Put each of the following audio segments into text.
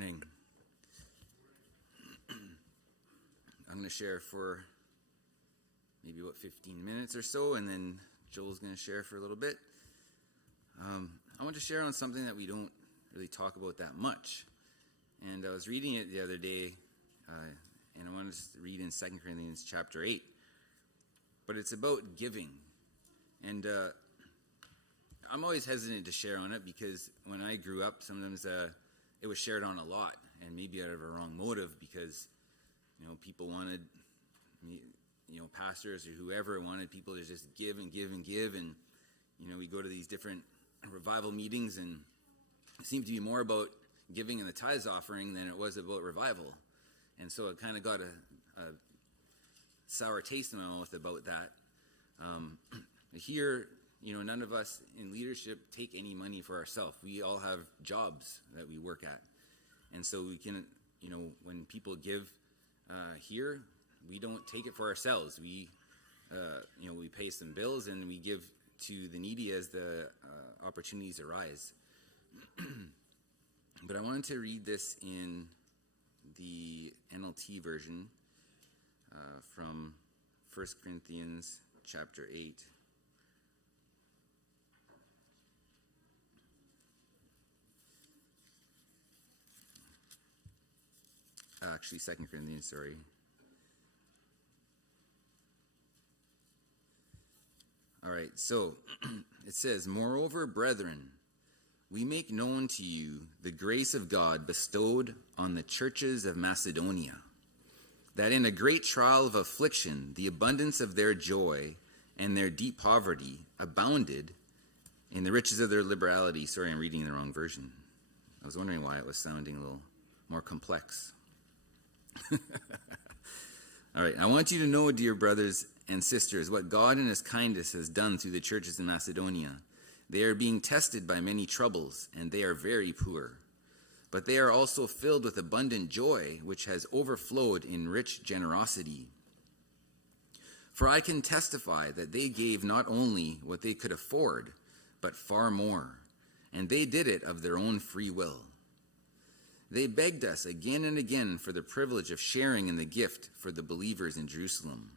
Morning. I'm going to share for maybe 15 minutes or so, and then Joel's going to share for a little bit. I want to share on something that we don't really talk about that much. And I was reading it the other day, and I wanted to read in 2 Corinthians chapter 8. But it's about giving. And I'm always hesitant to share on it because when I grew up, sometimes it was shared on a lot, and maybe out of a wrong motive because, people wanted, pastors or whoever wanted people to just give and give and give. And, we go to these different revival meetings, and it seemed to be more about giving in the tithes offering than it was about revival. And so it kind of got a sour taste in my mouth about that. Here, none of us in leadership take any money for ourselves. We all have jobs that we work at. And so we can, when people give here, we don't take it for ourselves. We pay some bills and we give to the needy as the opportunities arise. But I wanted to read this in the NLT version from 1 Corinthians chapter 8. Actually, 2 Corinthians, sorry. All right, so it says, "Moreover, brethren, we make known to you the grace of God bestowed on the churches of Macedonia, that in a great trial of affliction, the abundance of their joy and their deep poverty abounded in the riches of their liberality." Sorry, I'm reading the wrong version. I was wondering why it was sounding a little more complex. All right, I want you to know, dear brothers and sisters, what God in his kindness has done through the churches in Macedonia. They are being tested by many troubles, and they are very poor. But they are also filled with abundant joy, which has overflowed in rich generosity. For I can testify that they gave not only what they could afford, but far more, and they did it of their own free will. They begged us again and again for the privilege of sharing in the gift for the believers in Jerusalem.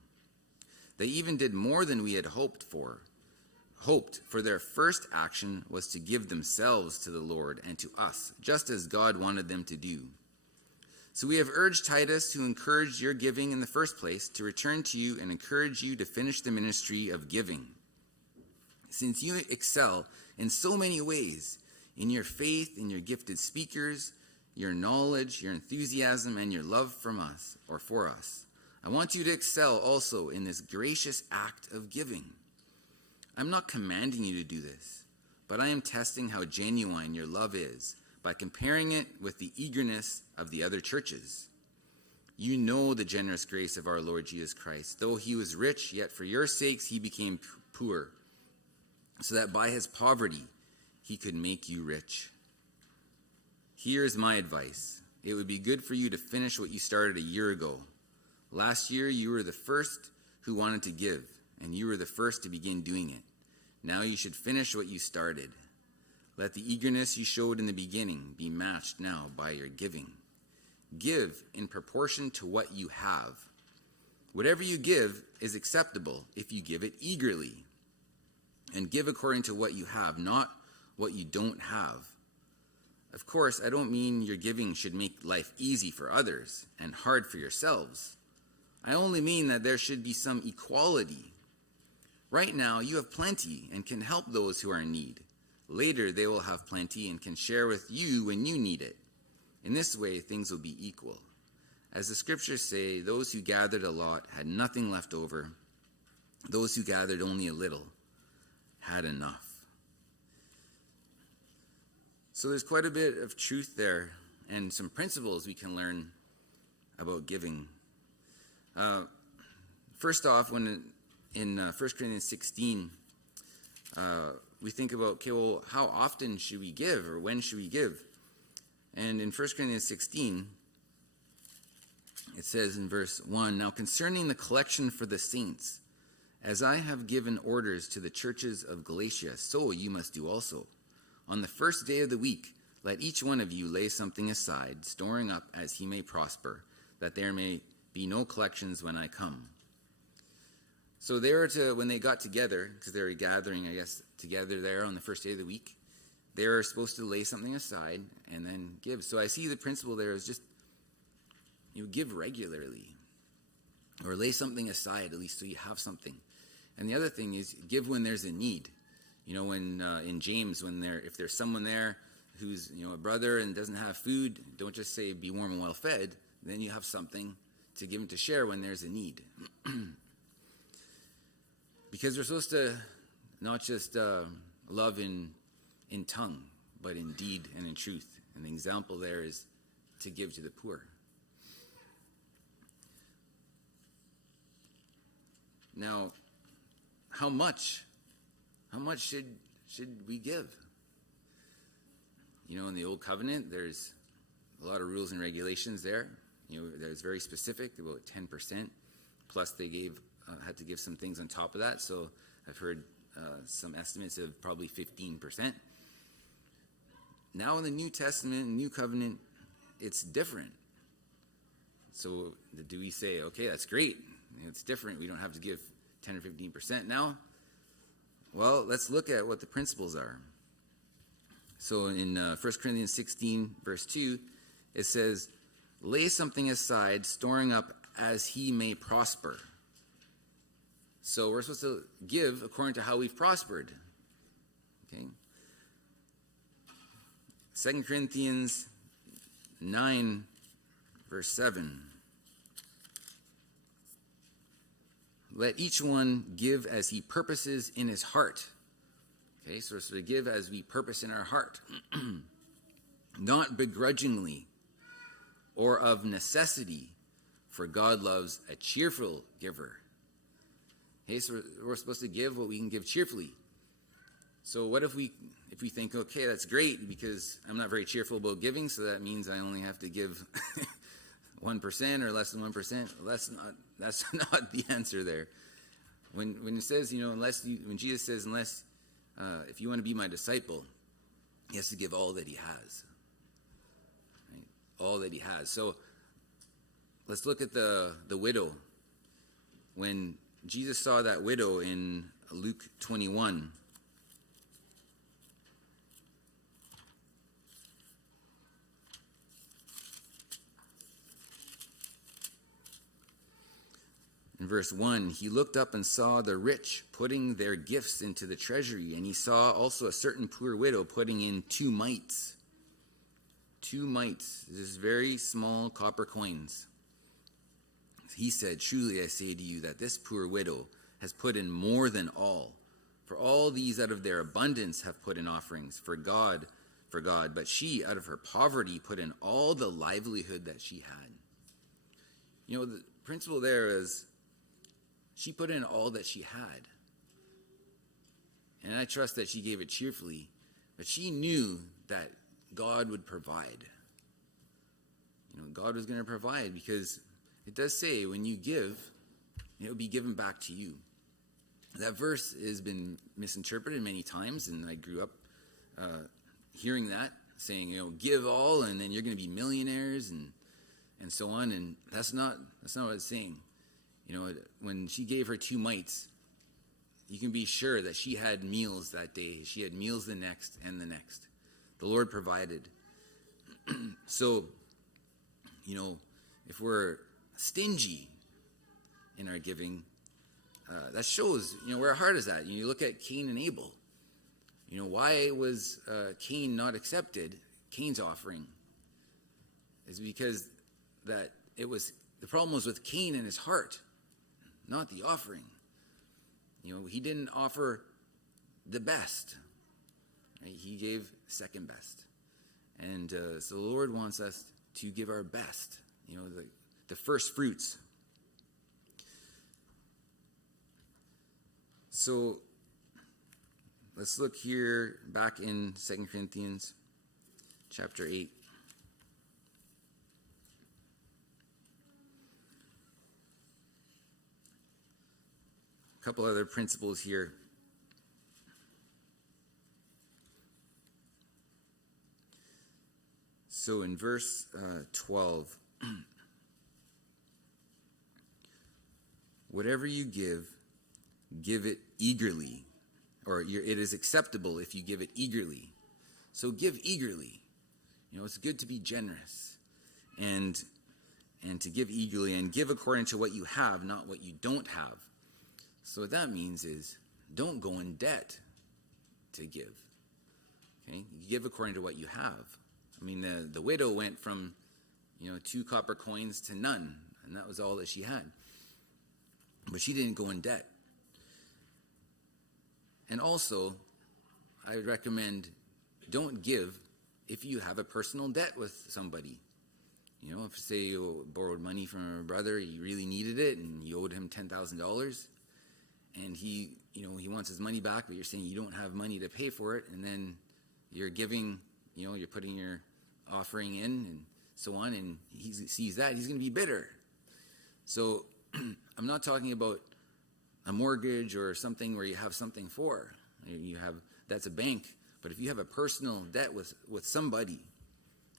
They even did more than we had hoped, for their first action was to give themselves to the Lord and to us, just as God wanted them to do. So we have urged Titus, who encouraged your giving in the first place, to return to you and encourage you to finish the ministry of giving. Since you excel in so many ways, in your faith, in your gifted speakers, your knowledge, your enthusiasm, and your love from us, or for us, I want you to excel also in this gracious act of giving. I'm not commanding you to do this, but I am testing how genuine your love is by comparing it with the eagerness of the other churches. You know the generous grace of our Lord Jesus Christ. Though he was rich, yet for your sakes he became poor, so that by his poverty he could make you rich. Here's my advice. It would be good for you to finish what you started a year ago. Last year, you were the first who wanted to give, and you were the first to begin doing it. Now you should finish what you started. Let the eagerness you showed in the beginning be matched now by your giving. Give in proportion to what you have. Whatever you give is acceptable if you give it eagerly. And give according to what you have, not what you don't have. Of course, I don't mean your giving should make life easy for others and hard for yourselves. I only mean that there should be some equality. Right now, you have plenty and can help those who are in need. Later, they will have plenty and can share with you when you need it. In this way, things will be equal. As the scriptures say, those who gathered a lot had nothing left over. Those who gathered only a little had enough. So there's quite a bit of truth there and some principles we can learn about giving. First off, when in 1 Corinthians 16, we think about, okay, well, how often should we give or when should we give? And in 1 Corinthians 16, it says in verse 1, "Now concerning the collection for the saints, as I have given orders to the churches of Galatia, so you must do also. On the first day of the week, Let each one of you lay something aside, storing up as he may prosper, that there may be no collections when I come. So they were to, when they got together, because they were gathering, I guess, together there on the first day of the week, they were supposed to lay something aside and then give. So I see the principle there is just, give regularly. Or lay something aside, at least so you have something. And the other thing is, give when there's a need. When in James, if there's someone there who's a brother and doesn't have food, don't just say be warm and well fed. Then you have something to give and to share when there's a need. Because we're supposed to not just love in tongue, but in deed and in truth. And the example there is to give to the poor. Now, how much should we give? In the Old Covenant, there's a lot of rules and regulations there. There's very specific, about 10%. Plus, they had to give some things on top of that. So I've heard some estimates of probably 15%. Now in the New Testament, New Covenant, it's different. So do we say, okay, that's great. It's different. We don't have to give 10 or 15% now. Well, let's look at what the principles are. So in 1 Corinthians 16, verse 2, it says, lay something aside, storing up as he may prosper. So we're supposed to give according to how we've prospered. Okay. 2 Corinthians 9, verse 7. Let each one give as he purposes in his heart. Okay, so we're supposed to give as we purpose in our heart. Not begrudgingly or of necessity, for God loves a cheerful giver. Okay, so we're supposed to give what we can give cheerfully. So what if we think, okay, that's great because I'm not very cheerful about giving, so that means I only have to give 1% or less than 1%. That's not the answer there. When it says, when Jesus says, if you want to be my disciple, he has to give all that he has. Right? All that he has. So let's look at the widow. When Jesus saw that widow in Luke 21, in verse 1, he looked up and saw the rich putting their gifts into the treasury, and he saw also a certain poor widow putting in 2 mites. 2 mites, just very small copper coins. He said, truly I say to you that this poor widow has put in more than all. For all these out of their abundance have put in offerings for God, but she out of her poverty put in all the livelihood that she had. The principle there is, she put in all that she had. And I trust that she gave it cheerfully. But she knew that God would provide. God was going to provide because it does say when you give, it will be given back to you. That verse has been misinterpreted many times, and I grew up hearing that, saying, give all and then you're going to be millionaires and so on. And that's not what it's saying. When she gave her 2 mites, you can be sure that she had meals that day. She had meals the next and the next. The Lord provided. So, if we're stingy in our giving, that shows, where our heart is at. You look at Cain and Abel. Why was Cain not accepted? Cain's offering is because the problem was with Cain and his heart, not the offering. He didn't offer the best. Right? He gave second best. And so the Lord wants us to give our best, the first fruits. So let's look here back in 2 Corinthians chapter 8. A couple other principles here. So in verse 12, whatever you give it eagerly, or it is acceptable if you give it eagerly. So give eagerly. It's good to be generous and to give eagerly, and give according to what you have, not what you don't have. So what that means is, don't go in debt to give. Okay, you give according to what you have. I mean, the widow went from 2 copper coins to none, and that was all that she had. But she didn't go in debt. And also, I would recommend, don't give if you have a personal debt with somebody. If, say, you borrowed money from a brother, you really needed it, and you owed him $10,000, and he wants his money back, but you're saying you don't have money to pay for it, and then you're giving, you're putting your offering in and so on, and he sees that, he's going to be bitter. So I'm not talking about a mortgage or something where you have something for. That's a bank. But if you have a personal debt with somebody,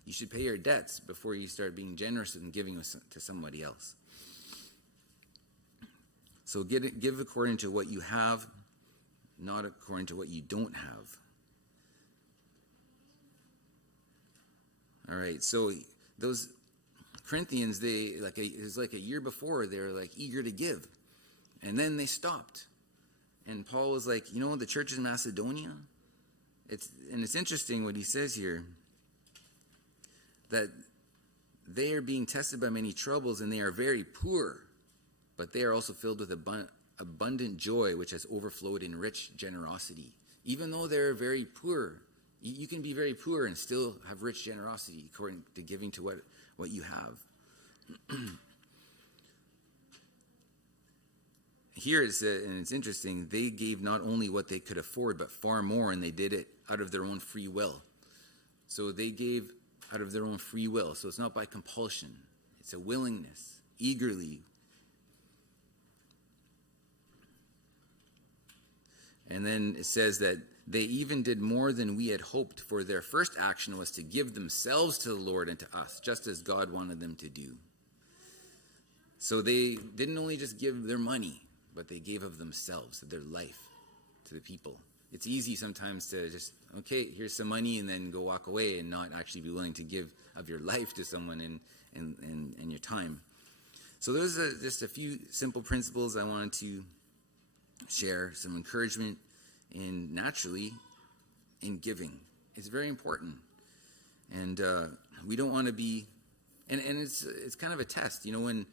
you should pay your debts before you start being generous and giving to somebody else. So give according to what you have, not according to what you don't have. All right, so those Corinthians, it was like a year before, they were like eager to give. And then they stopped. And Paul was like, the church in Macedonia, it's interesting what he says here, that they are being tested by many troubles, and they are very poor, but they are also filled with abundant joy, which has overflowed in rich generosity. Even though they're very poor, you can be very poor and still have rich generosity according to giving to what you have. Here and it's interesting, they gave not only what they could afford, but far more, and they did it out of their own free will. So they gave out of their own free will. So it's not by compulsion. It's a willingness, eagerly. And then it says that they even did more than we had hoped, for their first action was to give themselves to the Lord and to us, just as God wanted them to do. So they didn't only just give their money, but they gave of themselves, of their life to the people. It's easy sometimes to just, okay, here's some money, and then go walk away and not actually be willing to give of your life to someone and your time. So those are just a few simple principles I wanted to share, some encouragement naturally in giving. It's very important. And we don't want to be, and it's kind of a test. When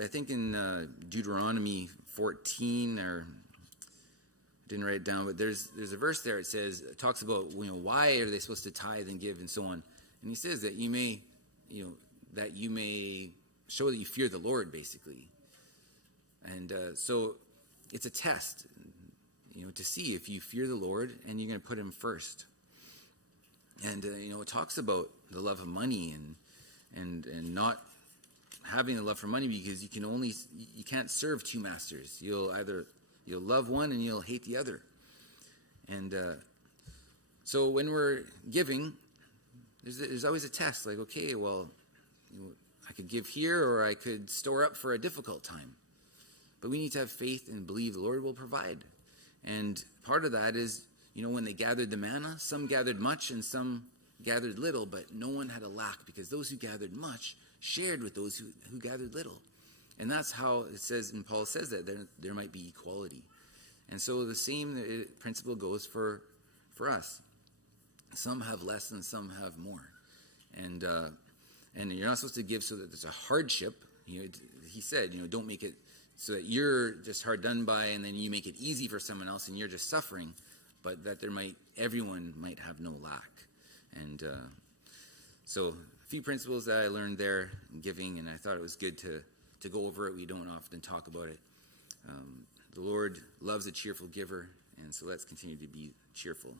I think in Deuteronomy 14, or I didn't write it down, but there's a verse there. It talks about why are they supposed to tithe and give and so on. And he says that you may show that you fear the Lord, basically. And so it's a test, to see if you fear the Lord and you're going to put Him first. And it talks about the love of money and not having the love for money, because you can't serve two masters. You'll love one and you'll hate the other. And so when we're giving, there's always a test. Like, okay, well, I could give here, or I could store up for a difficult time. But we need to have faith and believe the Lord will provide. And part of that is, when they gathered the manna, some gathered much and some gathered little, but no one had a lack, because those who gathered much shared with those who gathered little. And that's how it says, and Paul says that there might be equality. And so the same principle goes for us. Some have less and some have more. And you're not supposed to give so that there's a hardship. He said, don't make it so that you're just hard done by, and then you make it easy for someone else and you're just suffering, but that everyone might have no lack. And so a few principles that I learned there in giving, and I thought it was good to go over it. We don't often talk about it. The Lord loves a cheerful giver, and so let's continue to be cheerful.